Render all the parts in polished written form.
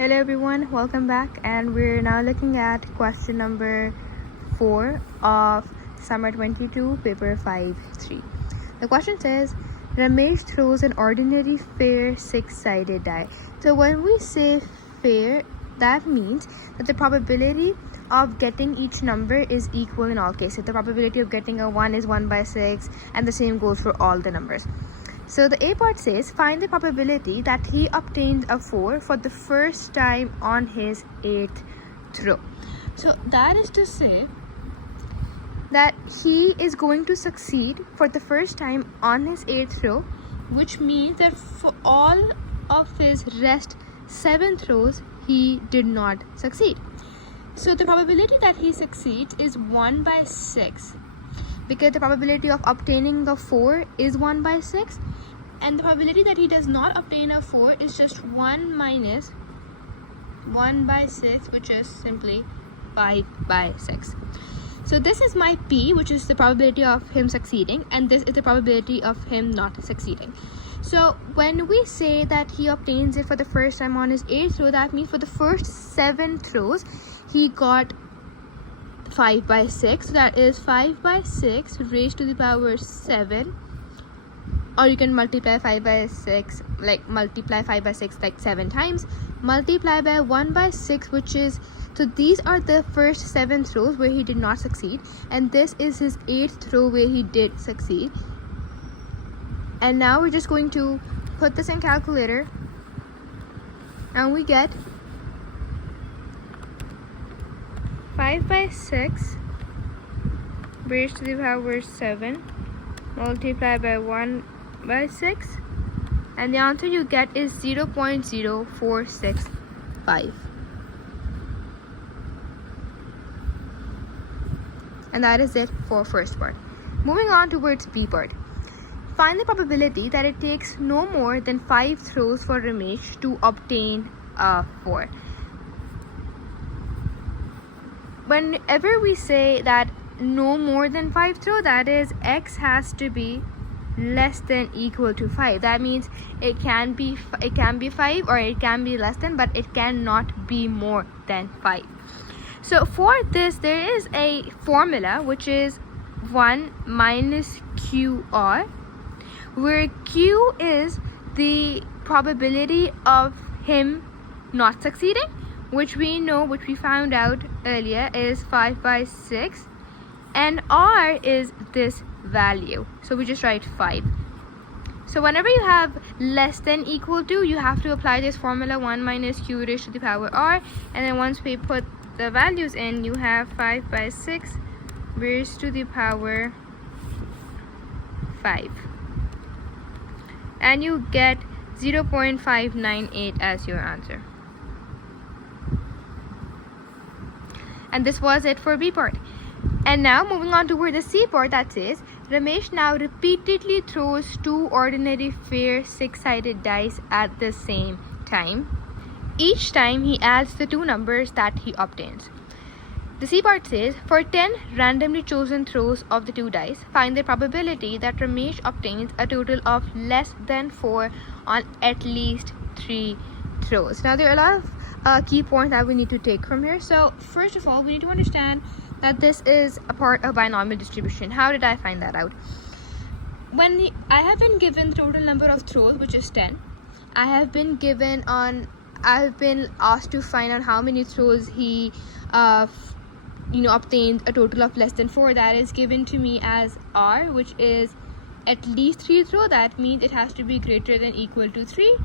Hello everyone, welcome back, and we're now looking at question number 4 of summer 22 paper 5-3. The question says Ramesh throws an ordinary fair 6-sided die. So when we say fair, that means that the probability of getting each number is equal in all cases. The probability of getting a 1 is 1 by 6, and the same goes for all the numbers. So the A part says, find the probability that he obtains a 4 for the first time on his 8th throw. So that is to say that he is going to succeed for the first time on his 8th throw, which means that for all of his rest 7 throws, he did not succeed. So the probability that he succeeds is 1 by 6, because the probability of obtaining the 4 is 1 by 6, and the probability that he does not obtain a 4 is just 1 minus 1 by 6, which is simply 5 by 6. So this is my P, which is the probability of him succeeding, and this is the probability of him not succeeding. So when we say that he obtains it for the first time on his 8th throw, that means for the first 7 throws he got 5 by 6. So that is 5 by 6 raised to the power 7, or you can multiply 5 by 6, like multiply 5 by 6 like 7 times, multiply by 1 by 6, which is, so these are the first 7 throws where he did not succeed, and this is his 8th throw where he did succeed. And now we're just going to put this in calculator, and we get 5 by 6 raised to the power 7 multiplied by 1 by 6, and the answer you get is 0.0465. And that is it for first part. Moving on towards B part. Find the probability that it takes no more than 5 throws for Ramesh to obtain a 4. Whenever we say that no more than 5 throws, that is x has to be less than equal to 5. That means it can be 5 or it can be less than, but it cannot be more than 5. So for this there is a formula, which is 1 minus Q.4, where Q is the probability of him not succeeding, which we found out earlier is 5 by 6, and R is this value, so we just write 5. So whenever you have less than equal to, you have to apply this formula, 1 minus Q raised to the power R, and then once we put the values in, you have 5 by 6 raised to the power 5, and you get 0.598 as your answer. And this was it for B part. And now moving on toward the C part, that says Ramesh now repeatedly throws 2 ordinary fair 6-sided dice at the same time. Each time he adds the 2 numbers that he obtains. The C part says, for 10 randomly chosen throws of the 2 dice, find the probability that Ramesh obtains a total of less than 4 on at least 3 throws. Now there are a lot of key points that we need to take from here. So first of all, we need to understand that this is a part of binomial distribution. How did I find that out? When I have been given the total number of throws, which is 10, I have been asked to find out how many throws he obtained a total of less than 4. That is given to me as R, which is at least 3 throws. That means it has to be greater than equal to 3.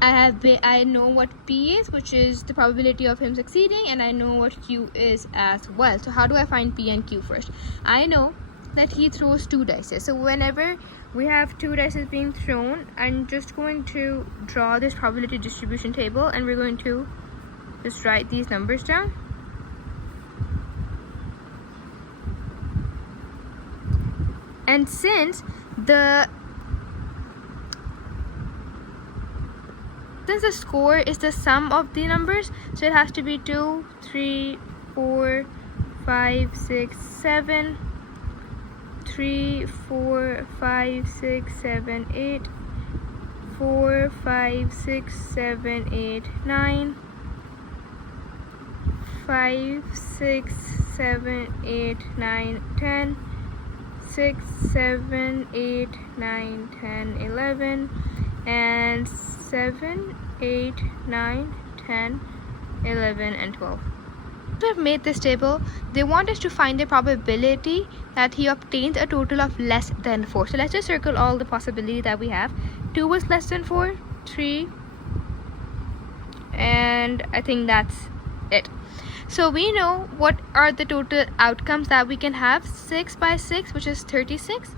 I know what P is, which is the probability of him succeeding, and I know what Q is as well. So how do I find P and Q first? I know that he throws 2 dice. So whenever we have 2 dice being thrown, I'm just going to draw this probability distribution table, and we're going to just write these numbers down. And since the score is the sum of the numbers, so it has to be 2, 3, 4, 5, 6, 7, 3, 4, 5, 6, 7, 8, 4, 5, 6, 7, 8, 9, 5, 6, 7, 8, 9, 10, 6, 7, 8, 9, 10, 11, and 7, 8, 9, 10, 11, and 12. To have made this table, they want us to find the probability that he obtains a total of less than 4. So let's just circle all the possibility that we have. 2 is less than 4, 3, and I think that's it. So we know what are the total outcomes that we can have. 6 by 6, which is 36,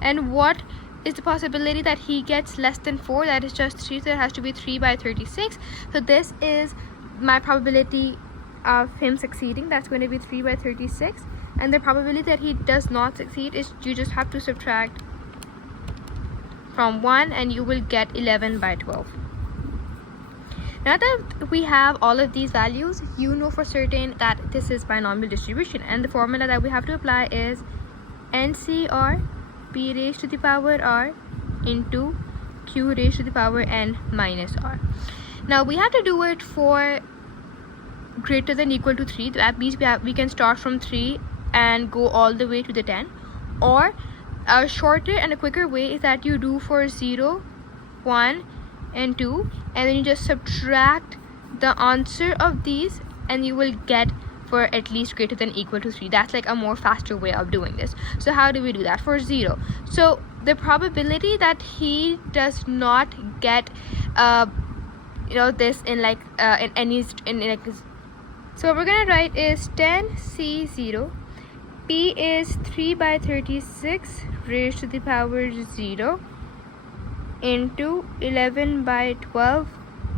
and what is the possibility that he gets less than 4? That is just 3, so it has to be 3 by 36. So this is my probability of him succeeding. That's going to be 3 by 36, and the probability that he does not succeed is, you just have to subtract from 1 and you will get 11 by 12. Now that we have all of these values, you know for certain that this is binomial distribution, and the formula that we have to apply is NCR p raised to the power r into q raised to the power n minus r. Now we have to do it for greater than equal to 3. That means we can start from 3 and go all the way to the 10, or a shorter and a quicker way is that you do for 0, 1, and 2, and then you just subtract the answer of these and you will get for at least greater than equal to 3. That's like a more faster way of doing this. So how do we do that? For 0, so the probability that he does not get this in so what we're gonna write is 10C0, P is 3 by 36 raised to the power 0 into 11 by 12,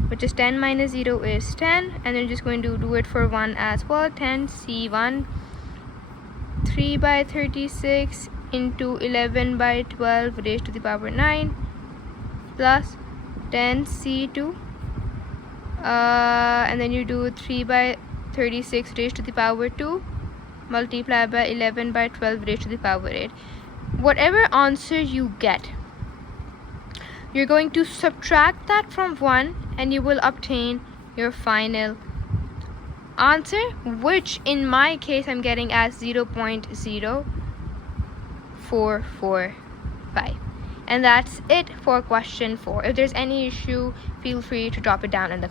which is 10 minus 0 is 10, and then just going to do it for 1 as well. 10C1, 3 by 36 into 11 by 12 raised to the power 9 plus 10C2, and then you do 3 by 36 raised to the power 2 multiplied by 11 by 12 raised to the power 8. Whatever answer you get, you're going to subtract that from 1 and you will obtain your final answer, which in my case I'm getting as 0.0445. And that's it for question 4. If there's any issue, feel free to drop it down in the comments.